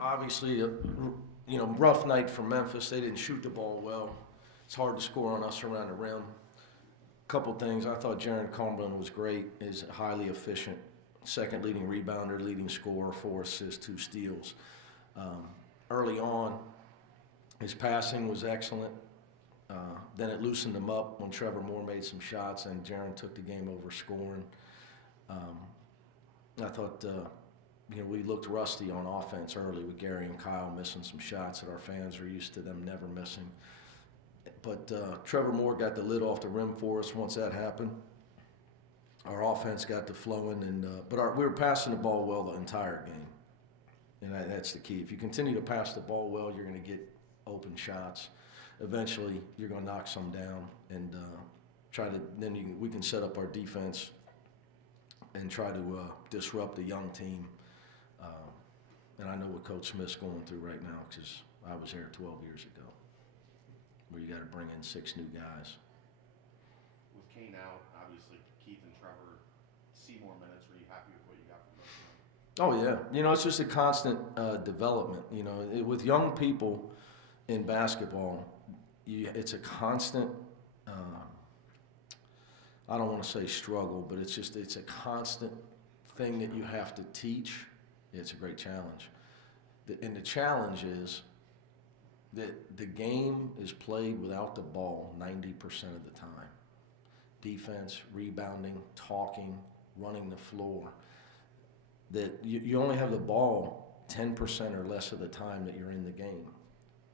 Obviously, rough night for Memphis. They didn't shoot the ball well. It's hard to score on us around the rim. Couple things. I thought Jaron Cumberland was great. Is highly efficient. Second leading rebounder, leading scorer, 4 assists, 2 steals. Early on, his passing was excellent. Then it loosened him up when Trevor Moore made some shots and Jaron took the game over scoring. I thought, we looked rusty on offense early with Gary and Kyle missing some shots that our fans are used to them never missing. But Trevor Moore got the lid off the rim for us once that happened. Our offense got to flowing, but we were passing the ball well the entire game. And that's the key. If you continue to pass the ball well, you're going to get open shots. Eventually, you're going to knock some down and we can set up our defense and try to disrupt the young team. And I know what Coach Smith's going through right now because I was there 12 years ago, where you got to bring in 6 new guys. With Kane out, obviously Keith and Trevor see more minutes. Were you happy with what you got from them? Oh yeah, it's just a constant development. With young people in basketball, it's a constant. I don't want to say struggle, but it's a constant thing that you have to teach. It's a great challenge. And the challenge is that the game is played without the ball 90% of the time. Defense, rebounding, talking, running the floor. That you only have the ball 10% or less of the time that you're in the game.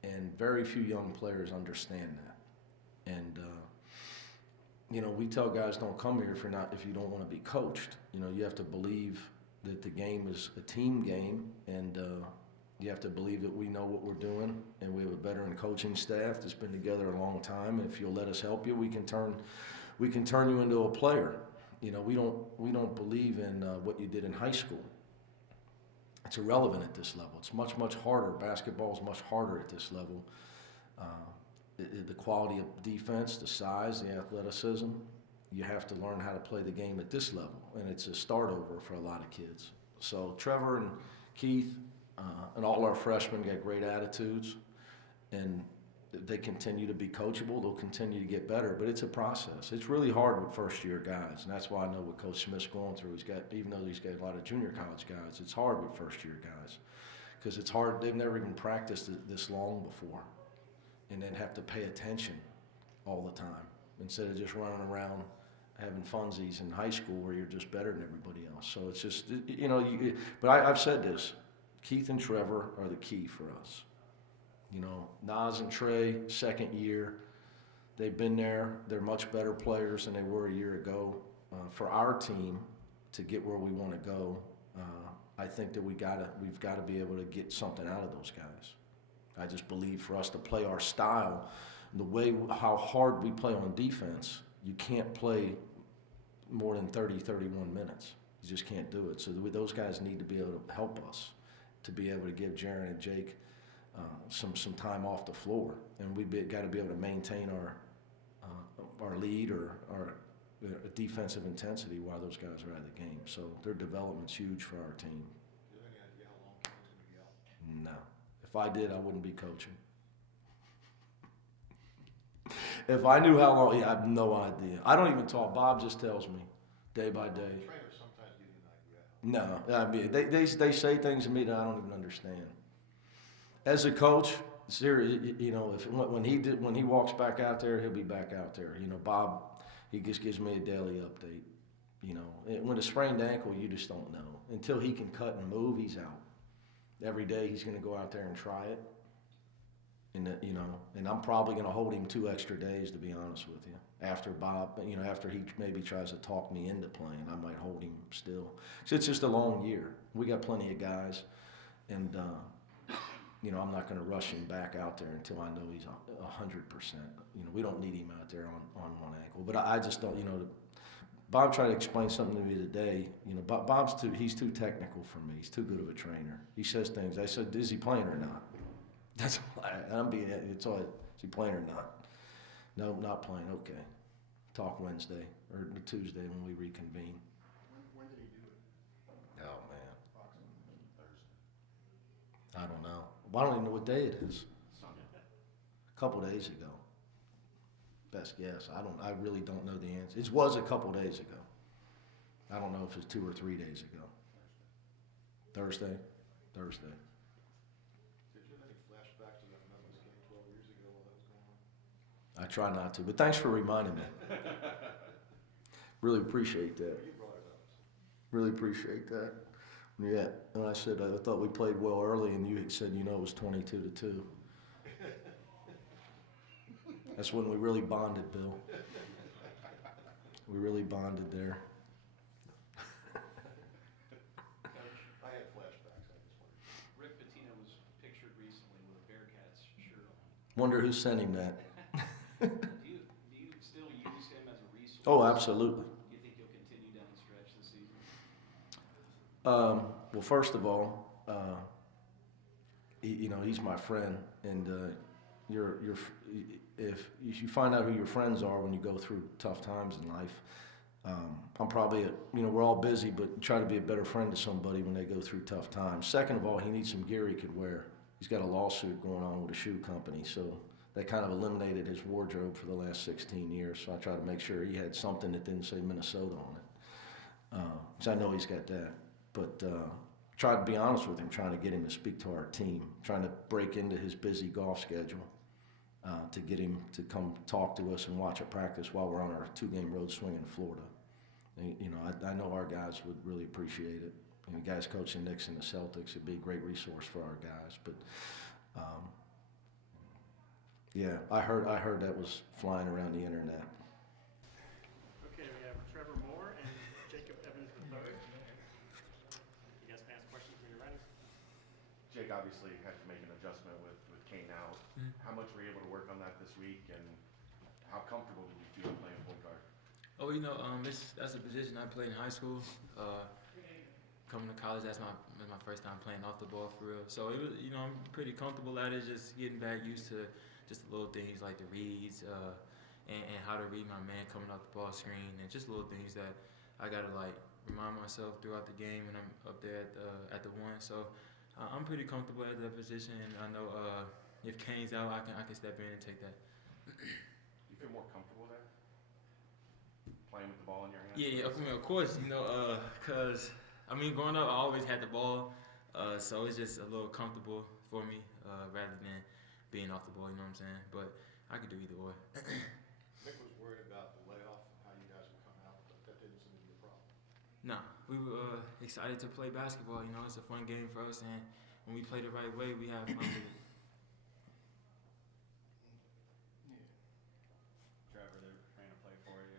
And very few young players understand that. And, we tell guys don't come here if you don't want to be coached. You have to believe that the game is a team game, and you have to believe that we know what we're doing, and we have a veteran coaching staff that's been together a long time. And if you'll let us help you, we can turn you into a player. We don't believe in what you did in high school. It's irrelevant at this level. It's much, much harder. Basketball is much harder at this level. The quality of defense, the size, the athleticism, you have to learn how to play the game at this level, and it's a start over for a lot of kids. So Trevor and Keith and all our freshmen got great attitudes, and they continue to be coachable. They'll continue to get better, but it's a process. It's really hard with first-year guys, and that's why I know what Coach Smith's going through. Even though he's got a lot of junior college guys, it's hard with first-year guys because it's hard. They've never even practiced this long before, and then have to pay attention all the time instead of just running around having funsies in high school where you're just better than everybody else. So it's just, but I've said this, Keith and Trevor are the key for us. Nas and Trey, second year, they've been there. They're much better players than they were a year ago. For our team to get where we want to go, I think that we've got to be able to get something out of those guys. I just believe for us to play our style, how hard we play on defense, you can't play more than 30, 31 minutes. You just can't do it. So those guys need to be able to help us to be able to give Jaron and Jake some time off the floor. And we've got to be able to maintain our lead or our defensive intensity while those guys are out of the game. So their development's huge for our team. Do you have any idea how long Cronin's going to be out? No. If I did, I wouldn't be coaching. If I knew how long, I have no idea. I don't even talk. Bob just tells me day by day. Trainers sometimes give you an idea. No, I mean they say things to me that I don't even understand. As a coach, when he walks back out there, he'll be back out there. Bob, he just gives me a daily update. When a sprained ankle, you just don't know until he can cut and move. He's out. Every day he's going to go out there and try it. And I'm probably going to hold him 2 extra days, to be honest with you. After Bob, after he maybe tries to talk me into playing, I might hold him still. So it's just a long year. We got plenty of guys, and I'm not going to rush him back out there until I know he's 100%. We don't need him out there on one ankle. But I just don't. Bob tried to explain something to me today. He's too technical for me. He's too good of a trainer. He says things. I said, "Is he playing or not?" That's it's all. Is he playing or not? No, not playing. Okay. Talk Wednesday or Tuesday when we reconvene. When did he do it? Oh man. Approximately Thursday. I don't know. Well, I don't even know what day it is. Sunday. A couple days ago. Best guess. I really don't know the answer. It was a couple days ago. I don't know if it's 2 or 3 days ago. Thursday? Thursday. Did you have any flashbacks to that Memphis game 12 years ago while that was going on? I try not to, but thanks for reminding me. Really appreciate that. You brought it up. Really appreciate that. Yeah, and I said I thought we played well early, and you had said it was 22-2. That's when we really bonded, Bill. We really bonded there. I had flashbacks. I just wondered. Rick Pitino was pictured recently with a Bearcats shirt on. Wonder who sent him that. Do you still use him as a resource? Oh, absolutely. Do you think he'll continue down the stretch this season? Well, first of all, he's my friend, and if you find out who your friends are when you go through tough times in life, I'm probably we're all busy, but try to be a better friend to somebody when they go through tough times. Second of all, he needs some gear he could wear. He's got a lawsuit going on with a shoe company, so that kind of eliminated his wardrobe for the last 16 years. So I try to make sure he had something that didn't say Minnesota on it. So I know he's got that, but try to be honest with him, trying to get him to speak to our team, trying to break into his busy golf schedule. To get him to come talk to us and watch a practice while we're on our 2-game road swing in Florida. And, I know our guys would really appreciate it. And the guys coaching Knicks and the Celtics would be a great resource for our guys. But yeah, I heard that was flying around the internet. Okay, we have Trevor Moore and Jacob Evans III. You guys can ask questions when you're ready. Jake obviously had to make an adjustment with Kane out. How much were you able to work on that this week, and how comfortable did you feel playing point guard? Oh, that's a position I played in high school. Coming to college, that's my first time playing off the ball for real. So it was, I'm pretty comfortable at it. Just getting back used to just the little things like the reads and how to read my man coming off the ball screen, and just little things that I gotta remind myself throughout the game when I'm up there at the one. So I'm pretty comfortable at that position, and I know if Kane's out, I can step in and take that. You feel more comfortable there, playing with the ball in your hands? Yeah, of course, because growing up, I always had the ball, so it's just a little comfortable for me rather than being off the ball. You know what I'm saying? But I could do either or. Mick was worried about the layoff and how you guys would come out, but that didn't seem to be a problem. No, we were excited to play basketball. It's a fun game for us, and when we play the right way, we have fun with it. Trevor, they're trying to play for you.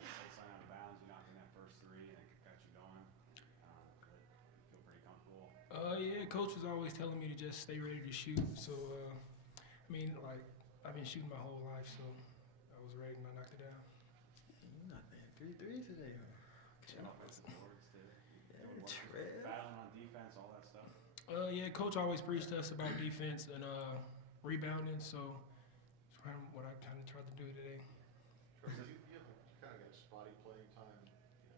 The baseline out of bounds, you knocked in that first three, and it got you going. But you feel pretty comfortable. Yeah, coach was always telling me to just stay ready to shoot. So, I've been shooting my whole life, so I was ready and I knocked it down. You're not hitting 3 threes today, huh? Yeah, offensive boards, too. Yeah, Trev. Battling on defense, all that stuff. Yeah, coach always preached to us about defense and rebounding, so it's kind of what I kind of tried to do today. Trevor, you kind of got spotty playing time.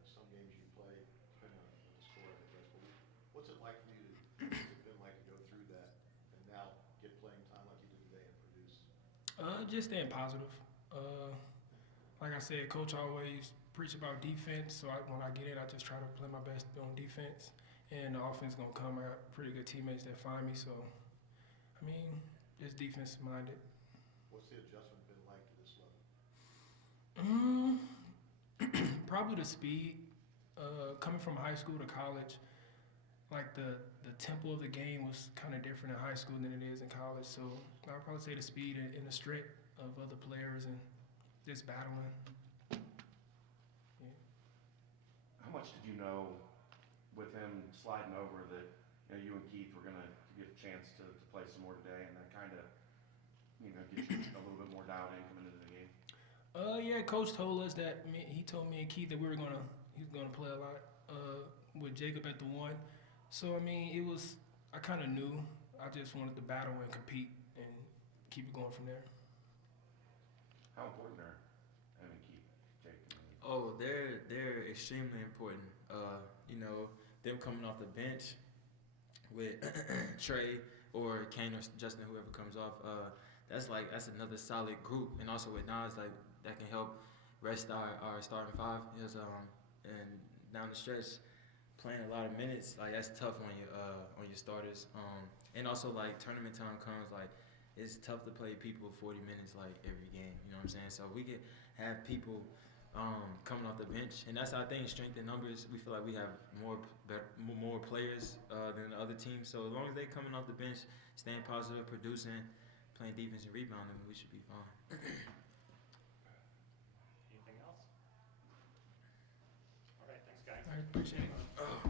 Some games you play, depending on what the score, I guess. But what's it like for you what's it been like to go through that and now get playing time like you did today and produce? Just staying positive. Like I said, coach always preach about defense, so when I get in, I just try to play my best on defense. And the offense gonna come. I got pretty good teammates that find me, so just defense minded. What's the adjustment been like to this level? Probably the speed. Coming from high school to college, the tempo of the game was kind of different in high school than it is in college. So I'd probably say the speed and the strength of other players and just battling. Yeah. How much did you know with him sliding over that you and Keith were going to get a chance to play some more today, and that kind of get you a little bit more dialed in coming into the game? Yeah, coach told us that. He told me and Keith that he was gonna play a lot with Jacob at the one. So it was. I kind of knew. I just wanted to battle and compete and keep it going from there. How important are him and Keith, Jake? Oh, they're extremely important. Them coming off the bench with Trey or Kane or Justin, whoever comes off, that's another solid group. And also with Nas, like that can help rest our starting five. And down the stretch, playing a lot of minutes, like that's tough on your starters. And also like tournament time comes, like it's tough to play people 40 minutes like every game. You know what I'm saying? So we can have people coming off the bench, and that's our thing. Strength in numbers. We feel like we have more players than the other teams. So as long as they coming off the bench, staying positive, producing, playing defense and rebounding, we should be fine. Anything else? All right, thanks, guys. All right, appreciate it.